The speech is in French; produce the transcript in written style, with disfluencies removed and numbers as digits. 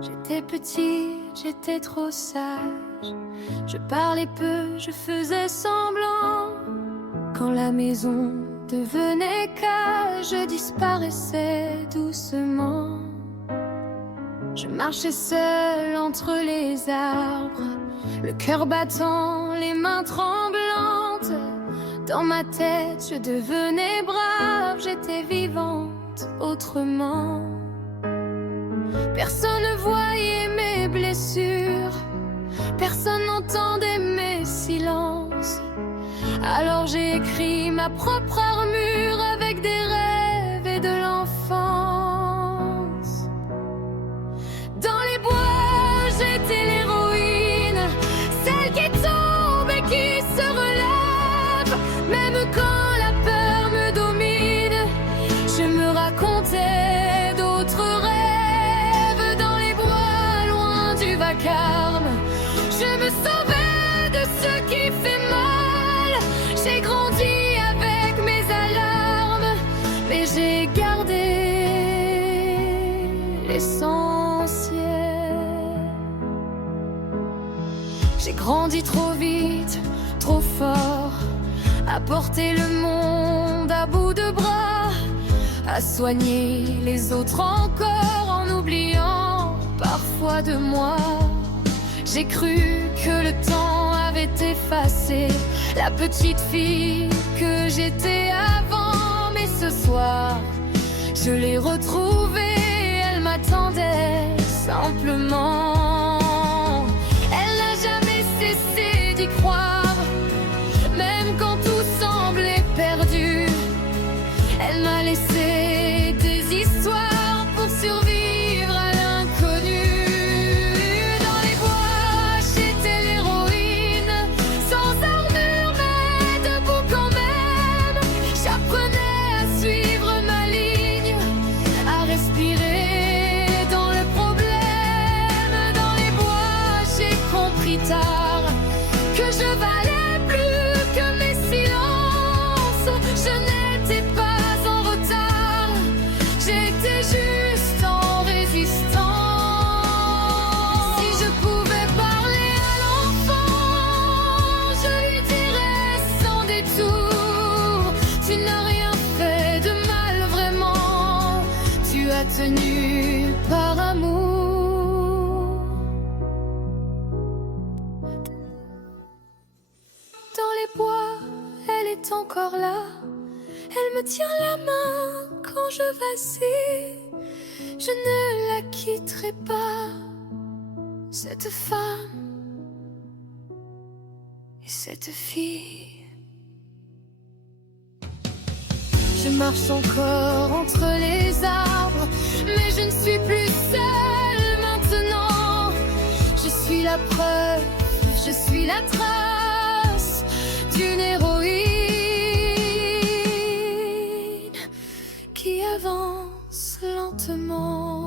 J'étais petit, j'étais trop sage. Je parlais peu, je faisais semblant. Quand la maison devenait cage, je disparaissais doucement. Je marchais seule entre les arbres, le cœur battant, les mains tremblantes. Dans ma tête, je devenais brave, j'étais vivante autrement. Personne ne voyait mes blessures, personne n'entendait mes silences. Alors j'ai écrit ma propre armure avec des rêves et de l'enfance. Dans les bois, j'étais l'héroïne, celle qui tombe et qui se relève. Même quand la peur me domine, je me racontais d'autres rêves. Dans les bois, loin du vacarme, je me sauvais de ce qui fait mal. J'ai grandi avec mes alarmes, mais j'ai gardé l'essentiel. J'ai grandi trop vite, trop fort, à porter le monde à bout de bras, à soigner les autres encore en oubliant parfois de moi. J'ai cru que le temps avait effacé la petite fille que j'étais avant. Mais ce soir, je l'ai retrouvée, elle m'attendait simplement. Elle n'a jamais cessé d'y croire, même quand tout semblait perdu. Elle m'a laissé des histoires pour survivre à l'inconnu. Dans les bois, j'étais l'héroïne, sans armure mais debout quand même. J'apprenais à suivre ma ligne, à respirer dans le problème. Dans les bois, j'ai compris tard que je valais plus que mes silences. Je n'étais pas en retard, j'étais juste en résistance. Si je pouvais parler à l'enfant, je lui dirais sans détour: tu n'as rien fait de mal vraiment, tu as tenu par amour. Dans les bois, elle est encore là, elle me tient la main quand je vacille. Je ne la quitterai pas, cette femme et cette fille. Je marche encore entre les arbres, mais je ne suis plus seule maintenant. Je suis la preuve, je suis la trace d'une héroïne qui avance lentement.